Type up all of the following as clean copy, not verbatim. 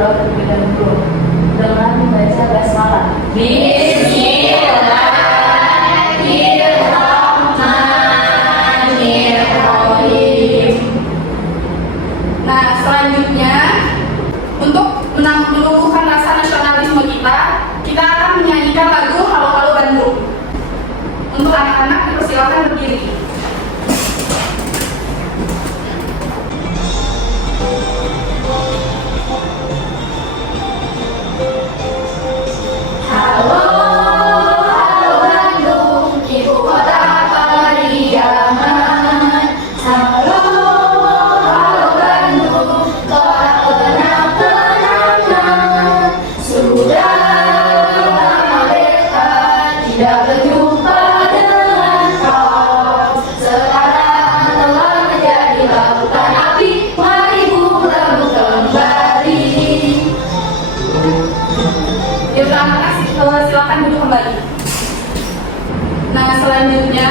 berdoa terlebih dahulu dengan membaca basmalah. Bismillahirrahmanirrahim. Nah, selanjutnya untuk menumbuhkan rasa nasionalisme kita akan menyanyikan lagu Halo Halo Bandung. Untuk anak-anak dipersilakan berdiri. Halo, halo Bandung, ibu kota periangan. Halo, halo Bandung, kota kenang-kenangan. Sudah lama beta tidak berjumpa dengan kau. Sekarang telah menjadi lautan api, mari berlabuh kembali. Yuk anak-anak, silakan duduk kembali. Nah, selanjutnya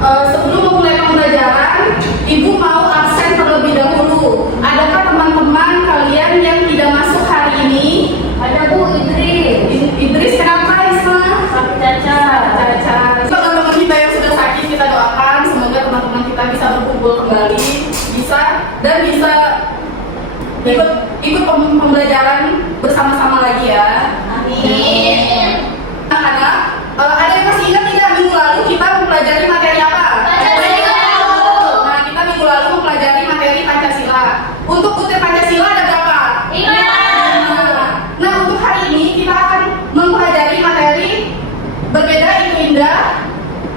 sebelum memulai pembelajaran, Ibu mau absen terlebih dahulu. Adakah teman-teman kalian yang tidak masuk hari ini? Ada Bu, Idris. Idris kenapa, Isma? Sakit cacat. Teman-teman kita yang sudah sakit kita doakan semoga teman-teman kita bisa berkumpul kembali, bisa ikut pembelajaran bersama-sama lagi ya. Amin. Anak-anak, ada yang masih ingat tidak minggu lalu kita mempelajari materi apa? Pancasila. Nah, kita minggu lalu mempelajari materi Pancasila. Untuk butir Pancasila ada berapa? 5. Nah, untuk hari ini kita akan mempelajari materi berbeda itu indah,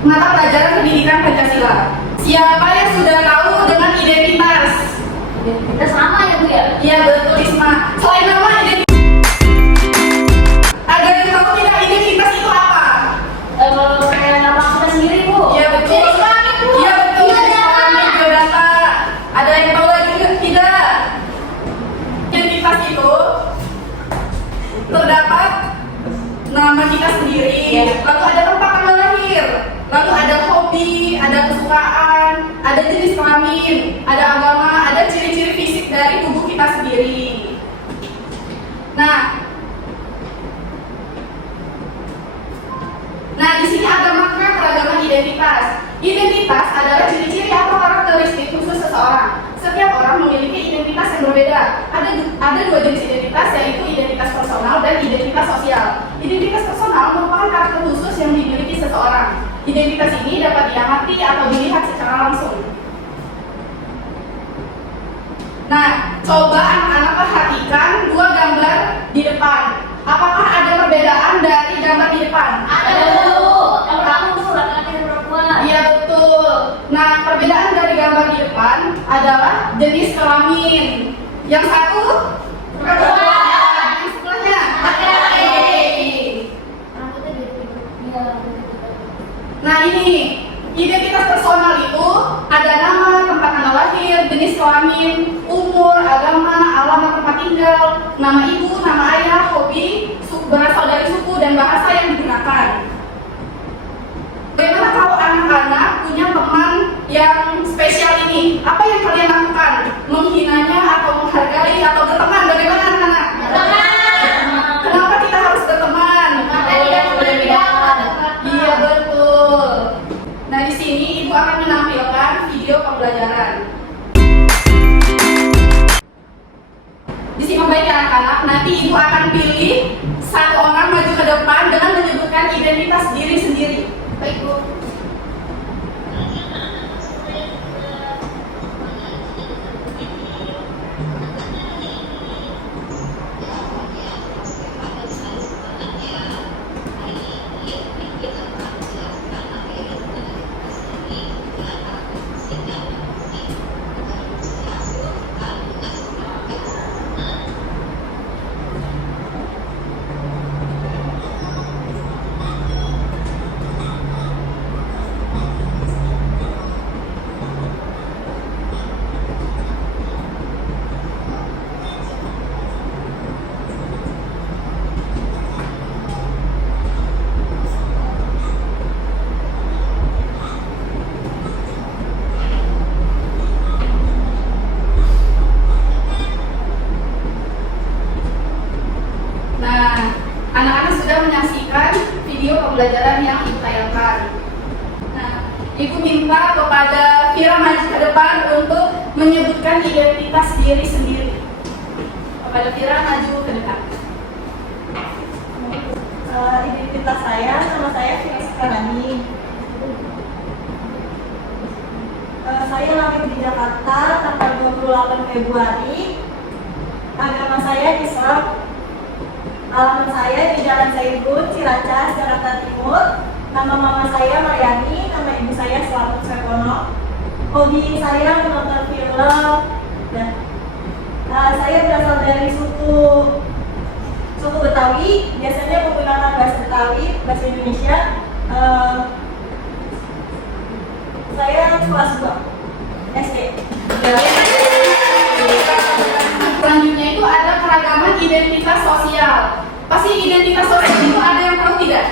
mata pelajaran pendidikan Pancasila. Siapa yang sudah tahu dengan identitas? Identitas sama ya Bu ya? Iya betul Isma. Selain nama identitas, ada yang tahu tidak identitas itu apa? Kayak nama kita sendiri Bu. Iya betul. Iya betul. Biodata. Ada yang tahu lagi tidak? Identitas itu terdapat nama kita sendiri, lalu ada tempat tanggal lahir, lalu ada hobi, ada kesukaan, ada jenis kelamin, ada agama, ada ciri-ciri fisik dari tubuh kita sendiri. Nah di sini ada makna keragaman identitas. Identitas adalah ciri-ciri atau karakteristik khusus seseorang. Setiap orang memiliki identitas yang berbeda. Ada dua jenis identitas, yaitu identitas personal dan identitas sosial. Identitas personal merupakan karakter khusus yang dimiliki seseorang. Identitas ini dapat diamati atau dilihat secara langsung. Nah, coba anak-anak perhatikan dua gambar di depan. Apakah ada perbedaan dari gambar di depan? Ada Bu. Yang pertama Bu, laki-laki dan perempuan. Iya betul. Nah, perbedaan dari gambar di depan adalah jenis kelamin. Yang satu perempuan, yang sebelahnya laki-laki. Nah ini identitas personal itu ada nama, tempat tanggal lahir, jenis kelamin, umur, agama, alamat tempat tinggal, nama ibu, nama ayah, hobi, berasal dari suku dan bahasa yang digunakan. Bagaimana kalau anak-anak punya teman yang spesial ini? Apa yang kalian lakukan? Menghinanya atau menghargai atau berteman? Bagaimana anak-anak? Berteman. Kenapa kita harus berteman? Karena tidak berbeda. Iya betul. Nah di sini ibu akan menampilkan video pembelajaran. Disimak baik anak-anak. Nanti ibu akan pilih satu orang maju ke depan dengan menyebutkan identitas diri sendiri. Baik Bu. anak-anak sudah menyaksikan video pembelajaran yang Ibu tayangkan. Nah, Ibu minta kepada Vira maju ke depan untuk menyebutkan identitas diri sendiri. Kepada Vira maju ke depan. Identitas saya, nama saya Vira Sukarani. Saya lahir di Jakarta tanggal 28 Februari. Agama saya Islam. Alamat saya di Jalan Saibun, Ciracas, Jakarta Timur. Nama mama saya Mariani, nama ibu saya Selamat Sekono. Hobi saya menonton film. Dan saya berasal dari suku Betawi. Biasanya menggunakan bahasa Betawi, bahasa Indonesia. Saya kelas 2 SD. Selanjutnya itu ada keragaman identitas sosial. Pasti identitas sosial itu ada yang tahu tidak?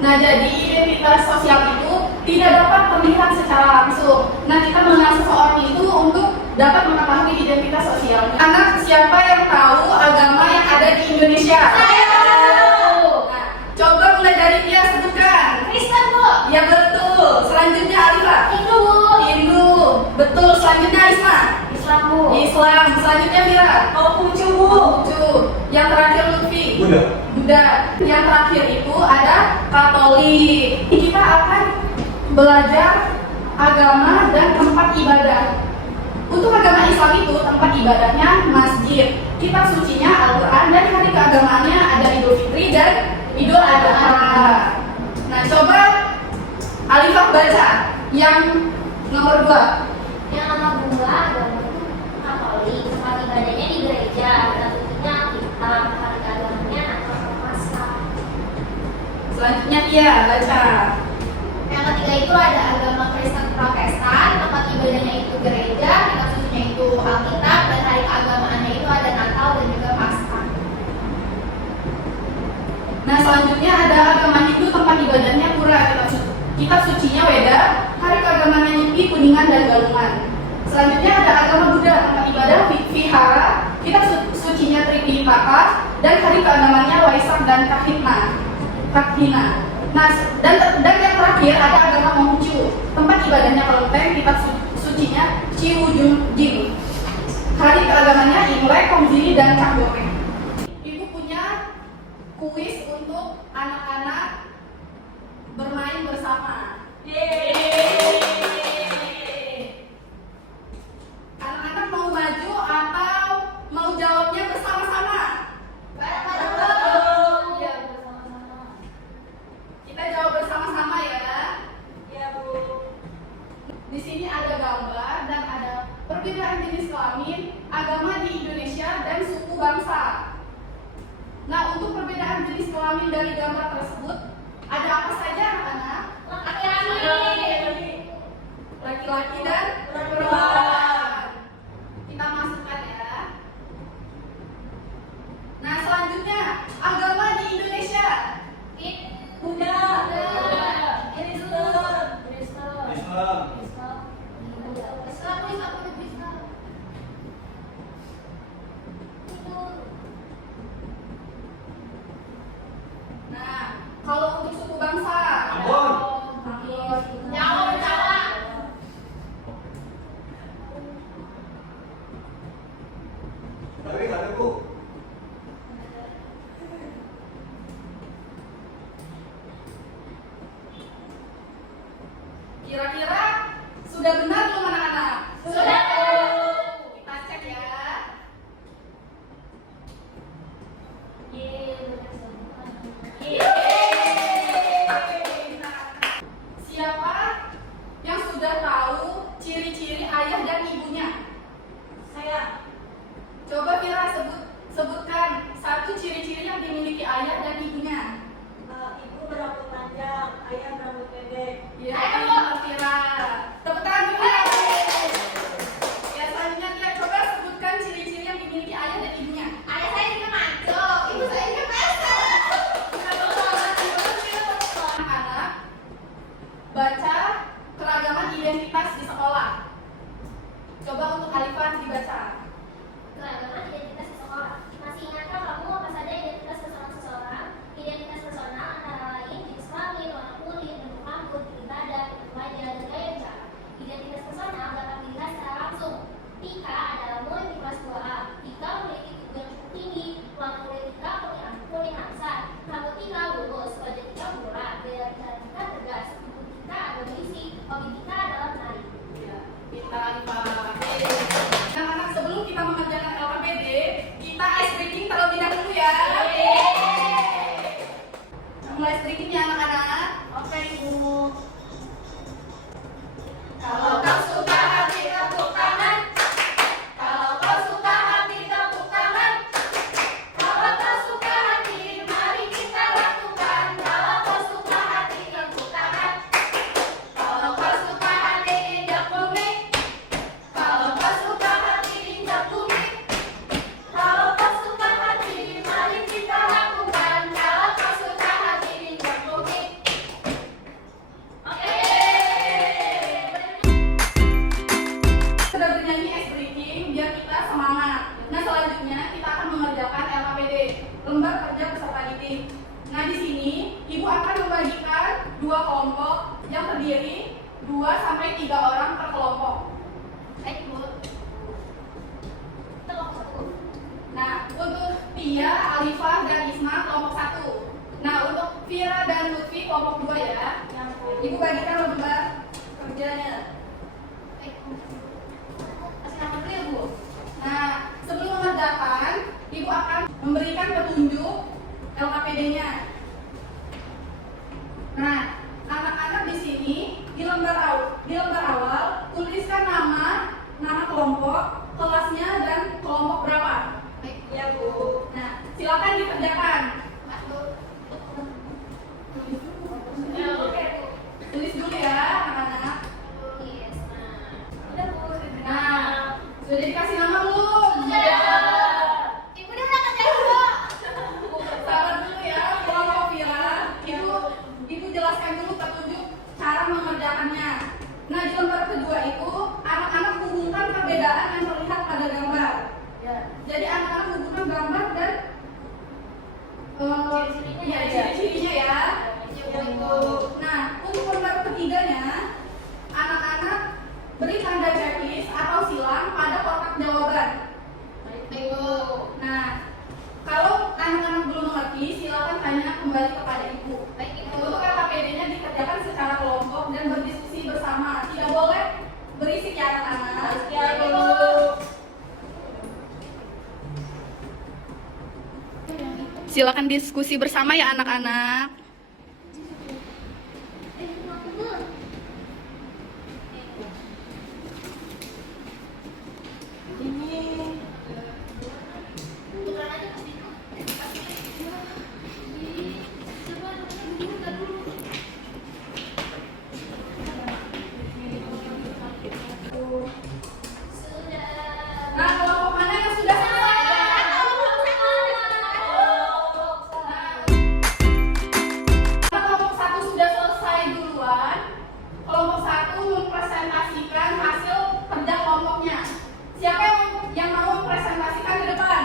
Nah, jadi identitas sosial itu tidak dapat terlihat secara langsung. Nah, kita mengenal seseorang itu untuk dapat mengetahui identitas sosialnya. Anak, siapa yang tahu agama yang ada di Indonesia? Saya tahu. Nah, coba mulai dari dia sebutkan. Kristen, Bu. Ya betul. Selanjutnya Alifah. Hindu, Bu. Hindu. Betul. Selanjutnya Isma. Islam, Bu. Islam. Selanjutnya Mira. Konghucu, Bu. Konghucu. Yang terakhir Lutfi. Buddha. Buddha. Yang terakhir itu ada Katolik. Kita akan belajar agama dan tempat ibadah. Untuk agama Islam itu tempat ibadahnya masjid. Kitab sucinya Al-Quran dan hari keagamaannya ada Idul Fitri dan Idul Adha. Nah, coba Alifah baca yang nomor 2. Yang nama bunga agama itu Katolik. Tempat ibadahnya di gereja. Dan sucinya kitab. Hari keagamaannya atau Paskah. Selanjutnya dia baca. Yang ketiga itu ada agama Kristen Protestan. Tempat ibadahnya itu gereja. Kitab sucinya itu Alkitab. Dan hari keagamaannya itu ada Natal dan juga Paskah. Nah, selanjutnya ada agama Hindu, tempat ibadahnya pura, kitab sucinya Weda, hari keagamaannya Nyepi, Kuningan, dan Galungan. Selanjutnya ada agama Buddha, tempat ibadah Vihara, kitab sucinya Tripitaka, dan hari keagamaannya Waisak dan Kathina. Nah, dan yang terakhir ada agama Konghucu, tempat ibadahnya Kelenteng, kitab sucinya Ciwujing. Hari keagamaannya Imlek, Kongzili, dan Cap Goreng. Ibu punya kuis untuk anak-anak bermain bersama. Anak-anak mau maju atau mau jawabnya bersama-sama? Bareng-bareng. Iya, bersama-sama. Kita jawab bersama-sama ya. Ya, Bu. Di sini ada gambar dan ada perbedaan jenis kelamin, agama di Indonesia, dan suku bangsa. Nah, untuk perbedaan jenis kelamin dari gambar tersebut, ada apa saja anak-anak? Laki-laki. Laki-laki dan perempuan. Kita masukkan ya. Nah, selanjutnya, agama di Indonesia. Buddha. Kristen. Islam. Nah, kalau untuk suku bangsa, Ambon. Jawa. agama kuliah kita kuliah Hasan. Kamu tinggal lulus, wajah kita murah, gaya bicara kita tegas, buku kita agama isi, hobi kita adalah menari. Ya, kita anak-anak sebelum kita mengerjakan LKPD, kita ice breaking terlebih dahulu ya. Mulai sedikit ya anak-anak. Oke, Ibu. Kalau kau suka hati tepuk tangan. Kalau kau suka hati tepuk tangan. Kalau kau suka hati, mari kita lakukan. Kalau kau suka hati, tepuk tangan. Kalau kau suka hati injak bumi. Kalau kau suka hati injak bumi. Kalau kau suka hati, mari kita lakukan. Kalau kau suka hati, injak bumi. Oke. Sudah bernyanyi ice breaking biar kita semangat. Nah selanjutnya kita akan mengerjakan LKPD, lembar kerja peserta didik. Nah di sini ibu akan membagikan dua kelompok yang terdiri 2 sampai 3 orang per kelompok. Baik, Ibu. Kita kelompok satu. Nah untuk Tia, Alifah, dan Isma kelompok 1. Nah untuk Vira dan Lutfi kelompok 2 ya. Ibu bagikan lembar kerjanya. Baik, Bu. Kasih nama dulu ya, Bu. Nah, sebelum mengerjakan, Ibu akan memberikan petunjuk LKPD-nya. Nah, anak-anak di sini di lembar awal tuliskan nama kelompok, kelasnya dan kelompok berapa. Baik, Iya, Bu. Nah, silakan dikerjakan. Mas, Bu. Ya, Oke, Bu. Tulis dulu ya, anak-anak. Tulis. Udah, Bu. Nah, sudah dikasih nama belum? Ibu udah kerjain, Bu. Sabar dulu ya, kelompok Vira. Ibu jelaskan dulu petunjuk cara mengerjakannya. Nah, di lembar kedua itu anak-anak hubungkan perbedaan yang terlihat pada gambar. Ya. Jadi anak-anak hubungkan gambar dan Ciri-cirinya ya, ya. ciri-cirinya ya. Ya, Bu. Nah, untuk lembar ketiganya, anak-anak beri tanda checklist atau silang pada kotak jawaban. Baik, Bu. Nah, kalau anak-anak belum mengerti, silakan tanya kembali kepada ibu. Baik, Ibu. Untuk LKPD-nya dikerjakan secara kelompok dan berdiskusi bersama. Tidak boleh berisik ya anak-anak. Ya, Bu. Silakan diskusi bersama ya anak-anak. Ini Tukeran aja, Mas. Coba buka dulu. Sudah. Nah, kelompok mana yang sudah selesai? Nah, kelompok 1 sudah selesai duluan. Kelompok 1 mempresentasikan hasil kerja kelompoknya. Siapa yang mau mempresentasikan ke depan?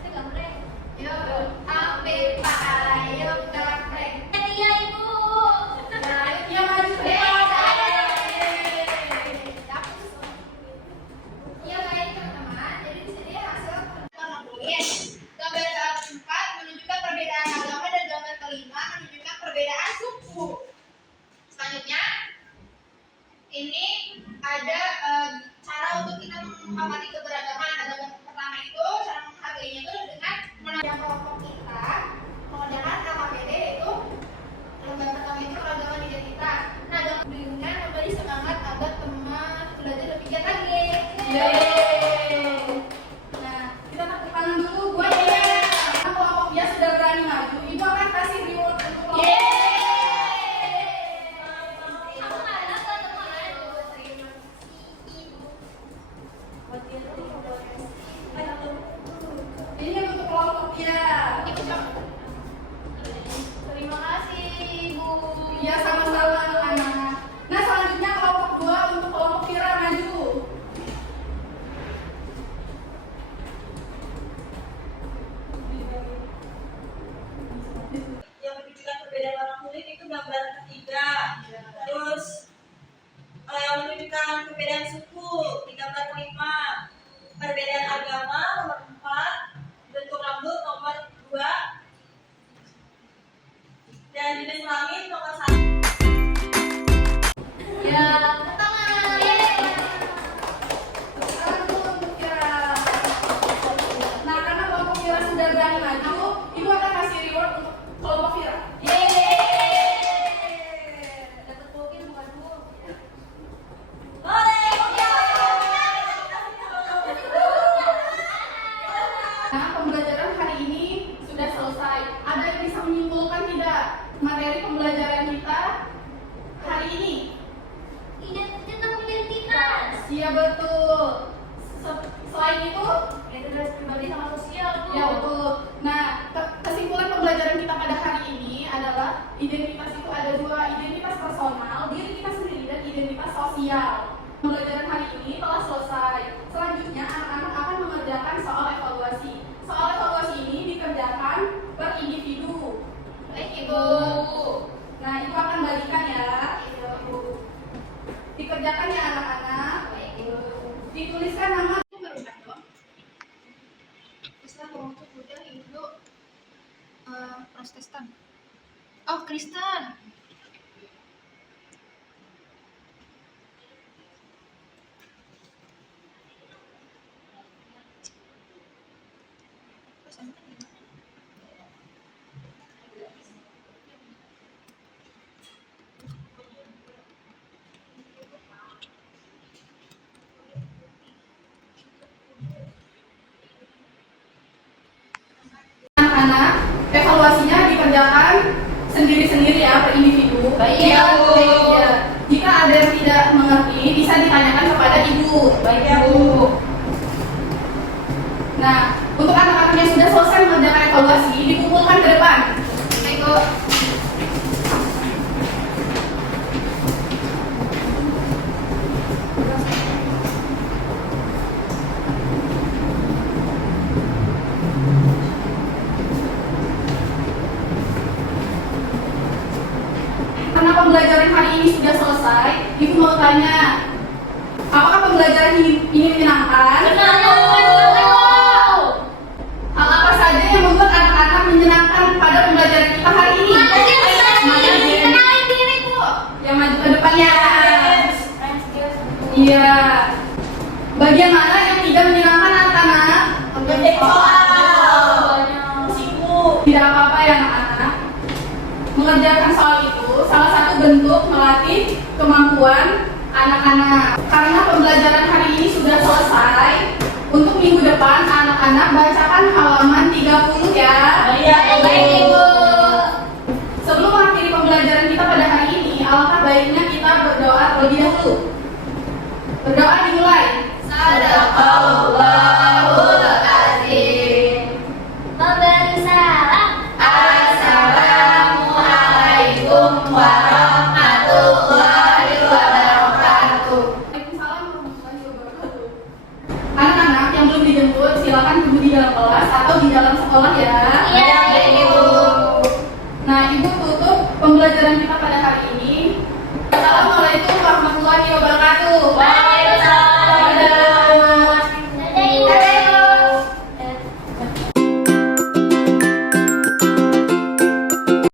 Kita gambreng. Yuk, ambil Pak, ayo gambreng. Iya, Ibu. Nah, yang maju ke depan. Iya, baik teman-teman. Jadi di sini hasil menulis. Gambar keempat menunjukkan perbedaan agama dan gambar kelima menunjukkan perbedaan suku. Selanjutnya, ini ada cara untuk kita mengamati keberagaman. Ada gambar pertama itu cara menghargainya itu dengan menunjukkan kelompok kita mengerjakan LKPD yaitu lembar pertama itu keragaman identitas. Nah, dengan memberi semangat agar teman belajar lebih giat lagi. Yeay. Nah, kita tepuk tangan dulu buat dia. Karena kelompok dia sudah berani maju, ibu akan kasih reward untuk kelompok. Aku nggak ada teman. Terima kasih, Ibu. buat dia tuh. Ini untuk kelompok dia. Ibu coba. Terima kasih, Ibu. Ya sama-sama anak-anak. Nah selanjutnya kelompok 2 untuk kelompok Vira maju. Yang menunjukkan perbedaan warna kulit itu gambar ketiga. Terus yang menunjukkan perbedaan suku di gambar kelima. Perbedaan agama nomor 4. Bentuk rambut reward untuk kelompok Vira. Dapat mungkin bukan Bu. Boleh. Nah, pembelajaran hari ini sudah selesai. Ada yang bisa menyimpulkan tidak materi pembelajaran kita hari ini? Iya betul. Selain itu, Identitas pribadi sama sosial, Bu. ya betul. Nah, kesimpulan pembelajaran kita pada hari ini adalah identitas itu ada dua, identitas personal, diri kita sendiri, dan identitas sosial. Pembelajaran hari ini telah selesai. Selanjutnya, anak-anak akan mengerjakan soal evaluasi. Soal evaluasi ini dikerjakan per individu. Baik, Ibu. Nah, itu akan balikan ya. Dikerjakan ya anak-anak. Baik, Ibu. Dituliskan nama. Islam untuk Buddha, Hindu, Protestan. Oh, Kristen. Anak-anak, evaluasinya dikerjakan sendiri-sendiri ya, per individu. Baik, Jika, Bu. ya, jika ada yang tidak mengerti, bisa ditanyakan kepada ibu. Baik ya, Bu. Nah, untuk anak-anak yang sudah selesai mengerjakan evaluasi, dikumpulkan ke depan. Baik, Bu. Karena pembelajaran hari ini sudah selesai, ibu mau tanya, apakah pembelajaran ini menyenangkan? Hal apa saja yang membuat anak-anak menyenangkan pada pembelajaran kita hari ini? Kenalin diri, Bu. Yang maju ke depannya. Iya. Bagian mana yang tidak menyenangkan anak-anak? Mengerjain soal. Sibuk. Tidak apa-apa ya anak-anak. Mengerjakan soal itu salah satu bentuk melatih kemampuan anak-anak. Karena pembelajaran hari ini sudah selesai, untuk minggu depan anak-anak bacakan halaman 30 ya. Baik, Ibu. Sebelum mengakhiri pembelajaran kita pada hari ini, alangkah baiknya kita berdoa terlebih dahulu. Berdoa dimulai. Sadaqallahul azim. Memberi salam. Assalamualaikum warahmatullahi wabarakatuh. Waalaikumsalam warahmatullahi wabarakatuh. Anak-anak yang belum dijemput, silakan tunggu di dalam kelas atau di dalam sekolah ya. Iya, Ibu. Nah, ibu tutup pembelajaran kita